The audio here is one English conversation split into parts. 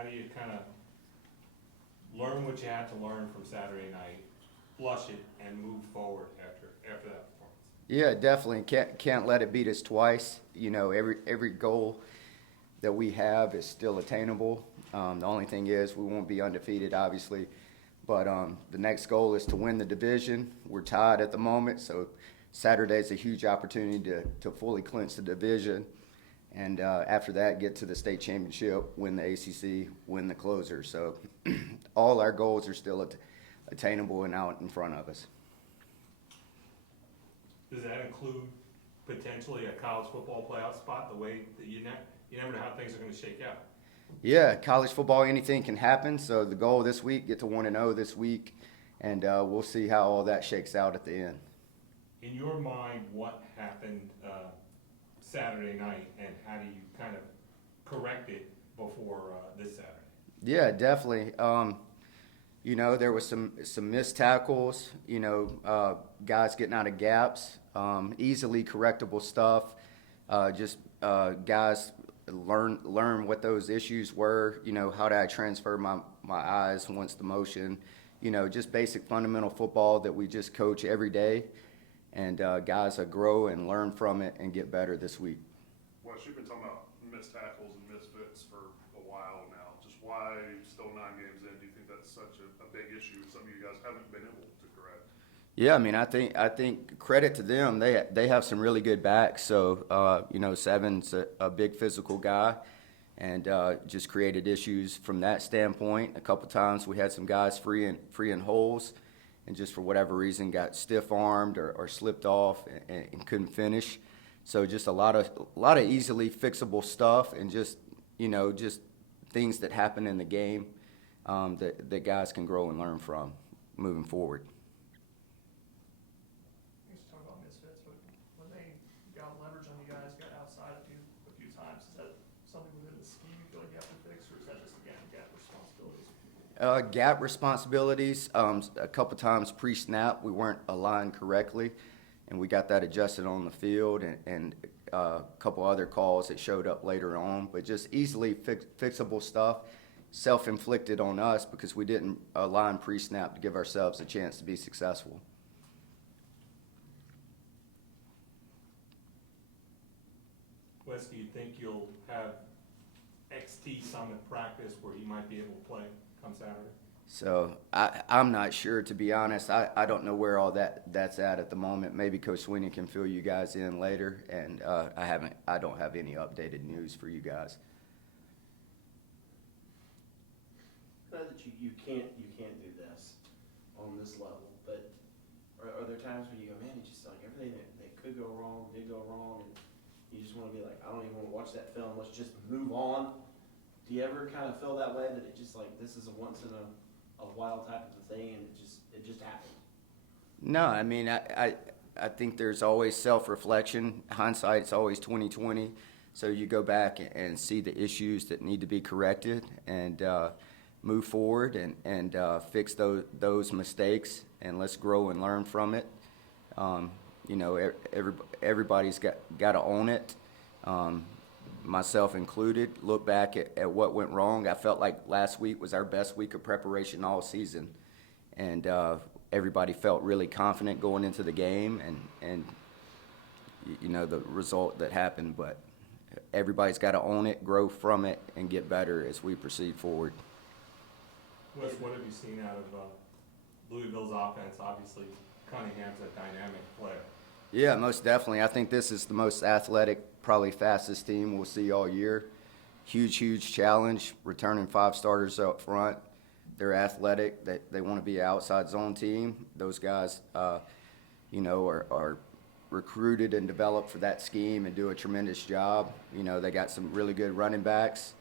how do you kind of learn what you had to learn from Saturday night, flush it, and move forward after that performance? Yeah, definitely. Can't let it beat us twice. You know, every goal that we have is still attainable. The only thing is we won't be undefeated, obviously. But the next goal is to win the division. We're tied at the moment, so Saturday is a huge opportunity to fully clinch the division. And after that, get to the state championship, win the ACC, win the closer. So all our goals are still attainable and out in front of us. Does that include potentially a college football playoff spot, the way that you never know how things are going to shake out? Yeah, college football, anything can happen. So the goal this week, get to 1-0 this week, and we'll see how all that shakes out at the end. In your mind, what happened Saturday night, and how do you kind of correct it before this Saturday? Yeah, definitely. You know, there was some missed tackles, you know, guys getting out of gaps, easily correctable stuff, just guys learn what those issues were, you know, how did I transfer my eyes once the motion, you know, just basic fundamental football that we just coach every day, and guys grow and learn from it and get better this week. Wes, you've been talking about missed tackles and misfits for a while now. Just why, still 9 games in, do you think that's such a big issue some of you guys haven't been able to correct? Yeah, I mean, I think credit to them. They have some really good backs. So you know, Seven's a big physical guy, and just created issues from that standpoint. A couple times we had some guys free in holes, and just for whatever reason got stiff armed or slipped off and couldn't finish. So just a lot of easily fixable stuff, and just, you know, just things that happen in the game that guys can grow and learn from moving forward. Talk about misfits, but when they got leverage on you guys, got outside a few times, is that something within the scheme you feel like you have to fix, or is that just, again, gap responsibilities? Gap responsibilities. A couple times pre-snap we weren't aligned correctly, and we got that adjusted on the field, and a couple other calls that showed up later on. But just easily fixable stuff, self-inflicted on us because we didn't align pre-snap to give ourselves a chance to be successful. Wes, do you think you'll have XT Summit practice where he might be able to play come Saturday? So I'm not sure, to be honest. I don't know where all that's at the moment. Maybe Coach Sweeney can fill you guys in later, and I don't have any updated news for you guys. I know that you can't do this on this level, but are there times when you go, man, it's just like everything that could go wrong did go wrong, and you just want to be like, I don't even want to watch that film, let's just move on? Do you ever kind of feel that way, that it just like this is a once in a while type of a thing, and it just happened? No, I mean, I think there's always self-reflection. Hindsight's always 20/20. So you go back and see the issues that need to be corrected, and move forward and fix those mistakes, and let's grow and learn from it. You know, everybody's got to own it, myself included. Look back at what went wrong. I felt like last week was our best week of preparation all season, and everybody felt really confident going into the game, and you know, the result that happened. But everybody's got to own it, grow from it, and get better as we proceed forward. Wes, what have you seen out of Louisville's offense? Obviously, Cunningham's a dynamic player. Yeah, most definitely. I think this is the most athletic, probably fastest team we'll see all year. Huge challenge, returning 5 starters up front. They're athletic. They want to be an outside zone team. Those guys, you know, are recruited and developed for that scheme and do a tremendous job. You know, they got some really good running backs.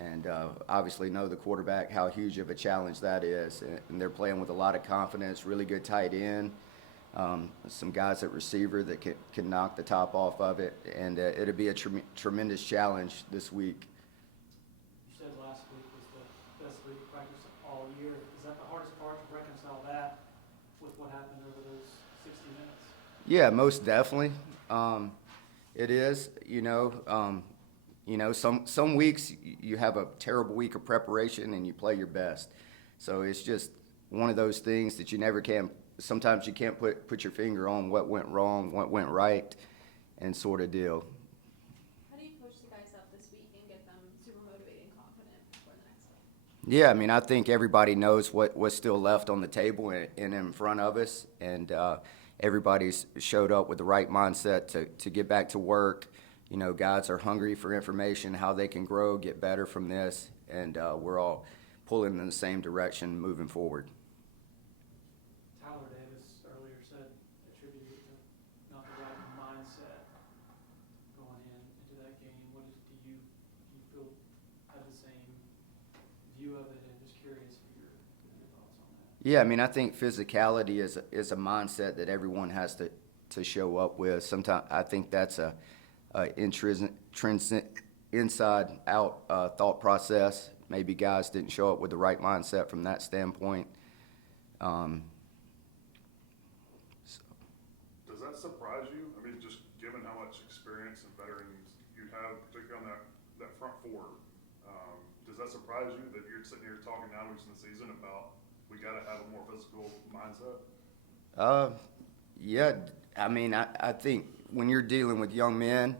And obviously know the quarterback, how huge of a challenge that is. And they're playing with a lot of confidence, really good tight end, some guys at receiver that can knock the top off of it. And it'll be a tremendous challenge this week. You said last week was the best week of practice all year. Is that the hardest part, to reconcile that with what happened over those 60 minutes? Yeah, most definitely. It is, some weeks you have a terrible week of preparation and you play your best. So it's just one of those things that you never can. Sometimes you can't put your finger on what went wrong, what went right, and sort of deal. How do you push the guys up this week and get them super motivated and confident for the next week? Yeah, I mean, I think everybody knows what's still left on the table and in front of us, and everybody's showed up with the right mindset to get back to work. Guys are hungry for information, how they can grow, get better from this, and we're all pulling in the same direction moving forward. Tyler Davis earlier said, attributed it to not the right mindset going into that game. Do you feel have the same view of it, and just curious for your thoughts on that? Yeah, I mean, I think physicality is a mindset that everyone has to show up with. Sometimes I think that's a intrinsic, inside-out thought process. Maybe guys didn't show up with the right mindset from that standpoint. Does that surprise you? I mean, just given how much experience and veterans you have, particularly on that front four, does that surprise you that you're sitting here talking now weeks in the season about we got to have a more physical mindset? Yeah, I mean, I think when you're dealing with young men,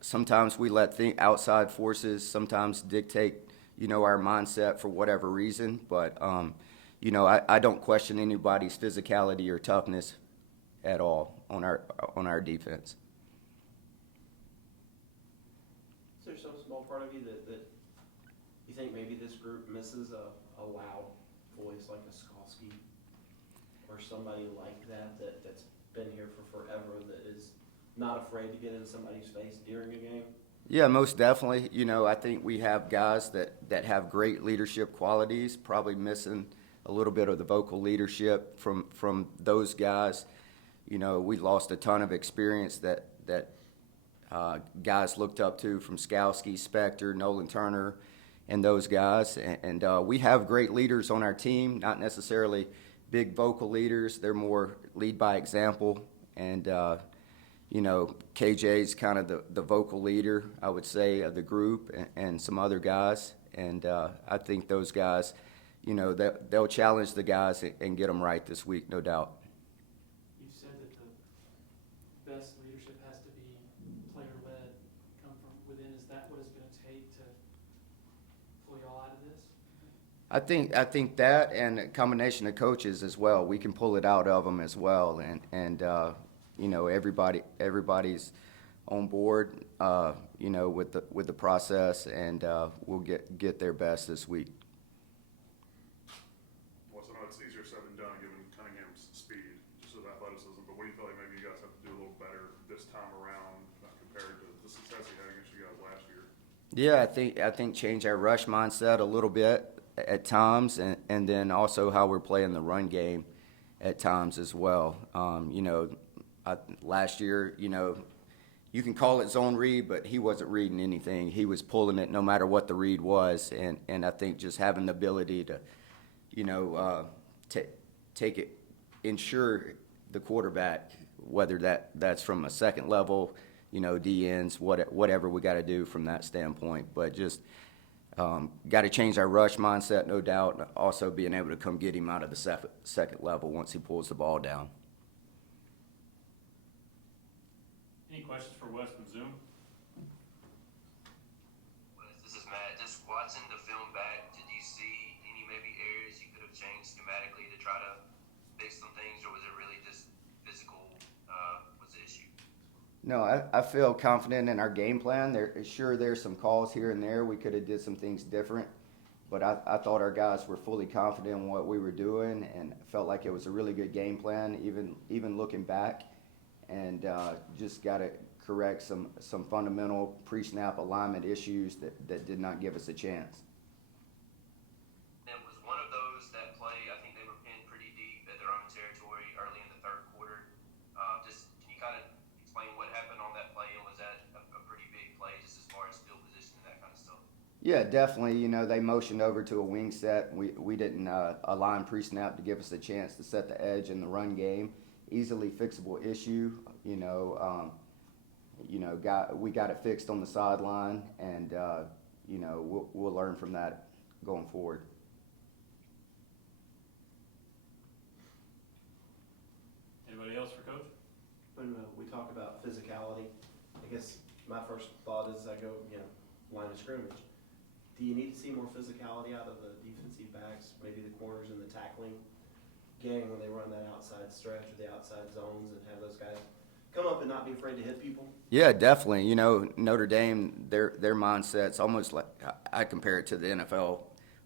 sometimes we let outside forces sometimes dictate, our mindset for whatever reason. But, I don't question anybody's physicality or toughness at all on our defense. Is there some small part of you that you think maybe this group misses a loud voice like a Skalski or somebody like that's been here for forever, that is not afraid to get in somebody's face during a game? Yeah, most definitely. I think we have guys that have great leadership qualities, probably missing a little bit of the vocal leadership from those guys. We lost a ton of experience that guys looked up to, from Skalski, Spector, Nolan Turner, and those guys. And we have great leaders on our team, not necessarily big vocal leaders. They're more lead by example. And, KJ's kind of the vocal leader, I would say, of the group, and some other guys. And I think those guys, they'll challenge the guys and get them right this week, no doubt. You said that the best leadership has to be player-led, come from within. Is that what it's going to take to pull y'all out of this? I think that, and a combination of coaches as well. We can pull it out of them as well, and everybody's on board, with the process, and we'll get their best this week. Well, so I know it's easier said than done given Cunningham's speed, just with athleticism, but what do you feel like maybe you guys have to do a little better this time around compared to the success you had against you guys last year? Yeah, I think change our rush mindset a little bit at times, and then also how we're playing the run game at times as well. Last year, you can call it zone read, but he wasn't reading anything. He was pulling it no matter what the read was, and I think just having the ability to, take it, ensure the quarterback, whether that's from a second level, D-ends, whatever we got to do from that standpoint. But just got to change our rush mindset, no doubt, and also being able to come get him out of the second level once he pulls the ball down. Any questions for Wes from Zoom? This is Matt. Just watching the film back, did you see any maybe areas you could have changed schematically to try to fix some things, or was it really just physical was the issue? No, I feel confident in our game plan. There's some calls here and there. We could have did some things different, but I thought our guys were fully confident in what we were doing, and felt like it was a really good game plan, even looking back. And just got to correct some fundamental pre-snap alignment issues that did not give us a chance. And was one of those that play, I think they were pinned pretty deep at their own territory early in the third quarter. Just can you kind of explain what happened on that play, and was that a pretty big play just as far as field position and that kind of stuff? Yeah, definitely. They motioned over to a wing set. We didn't align pre-snap to give us a chance to set the edge in the run game. Easily fixable issue. we got it fixed on the sideline, and we'll learn from that going forward. Anybody else for Coach? When we talk about physicality, I guess my first thought is I go, line of scrimmage. Do you need to see more physicality out of the defensive backs, maybe the corners and the tackling gang when they run that outside stretch or the outside zones, and have those guys come up and not be afraid to hit people? Yeah, definitely. Notre Dame, their mindset's almost like, I compare it to the NFL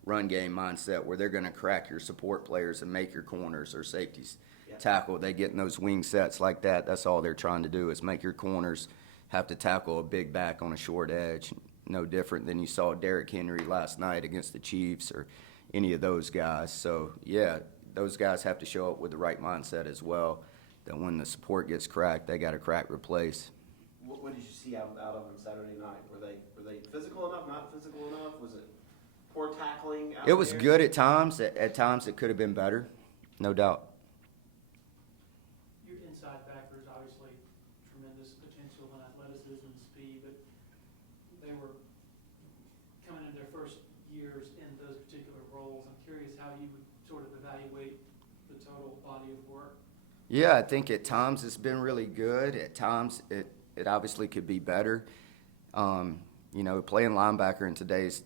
run game mindset, where they're going to crack your support players and make your corners or safeties tackle. They get in those wing sets like that. That's all they're trying to do, is make your corners have to tackle a big back on a short edge. No different than you saw Derrick Henry last night against the Chiefs or any of those guys. So, yeah, those guys have to show up with the right mindset as well, that when the support gets cracked, they got to crack replace. What did you see out of them Saturday night? Were they physical enough, not physical enough? Was it poor tackling out It was there? good at times. At times it could have been better, no doubt. Your inside backers, obviously tremendous potential and athleticism and speed, but they were coming in their first years in those particular roles. I'm curious how you would sort of evaluate the total body of work. Yeah, I think at times it's been really good. At times it obviously could be better. Playing linebacker in today's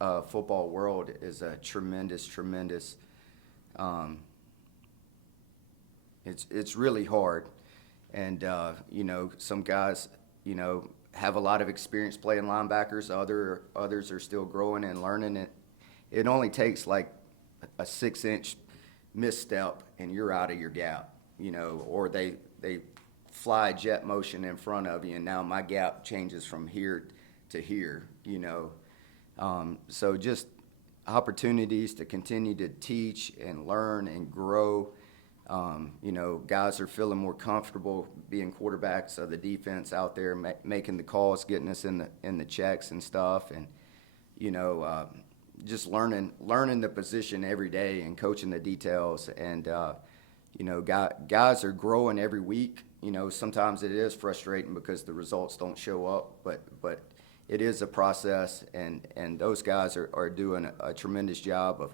football world is a tremendous. It's really hard, and some guys have a lot of experience playing linebackers. Others are still growing and learning it. It only takes like a 6-inch misstep and you're out of your gap, or they fly jet motion in front of you, and now my gap changes from here to here, So just opportunities to continue to teach and learn and grow. Guys are feeling more comfortable being quarterbacks of the defense out there, making the calls, getting us in the checks and stuff, and just learning the position every day and coaching the details. And guys are growing every week. Sometimes it is frustrating because the results don't show up, but it is a process, and those guys are doing a tremendous job of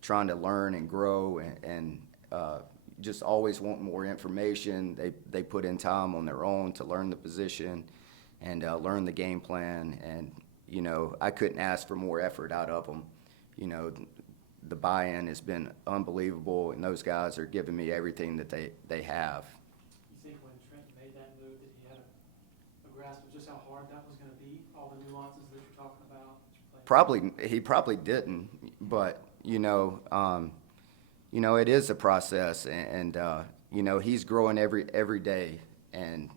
trying to learn and grow and just always want more information. They put in time on their own to learn the position and learn the game plan. And, I couldn't ask for more effort out of them. The buy-in has been unbelievable, and those guys are giving me everything that they have. You think when Trenton made that move that he had a grasp of just how hard that was going to be, all the nuances that you're talking about? He probably didn't, but it is a process, and he's growing every day, and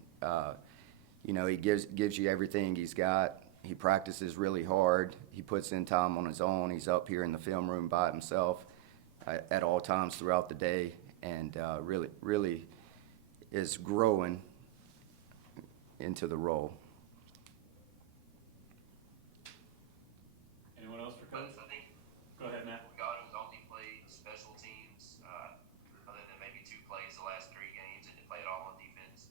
he gives you everything he's got. He practices really hard. He puts in time on his own. He's up here in the film room by himself at all times throughout the day, and really is growing into the role. Anyone else for Coach? I think Go ahead, Matt. Gatto's only played special teams, other than maybe 2 plays the last 3 games, and he played all on defense.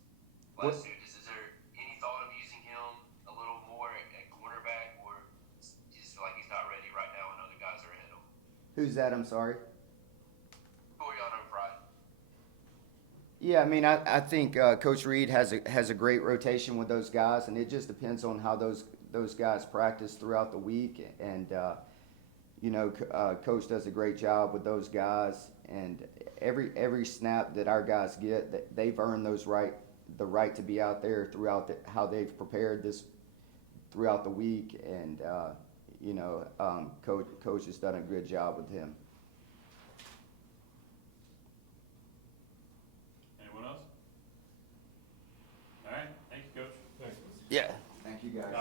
Last 2, is there any thought of using him a little more at cornerback, or do you just feel like he's not ready right now and other guys are ahead of him? Who's that? I'm sorry. Toriano Pride. Yeah, I think Coach Reed has a great rotation with those guys, and it just depends on how those guys practice throughout the week. And Coach does a great job with those guys, and every snap that our guys get, they've earned the right to be out there throughout how they've prepared this throughout the week. And Coach has done a good job with him. Anyone else? All right, thank you, Coach. Thanks. Yeah. Thank you, guys.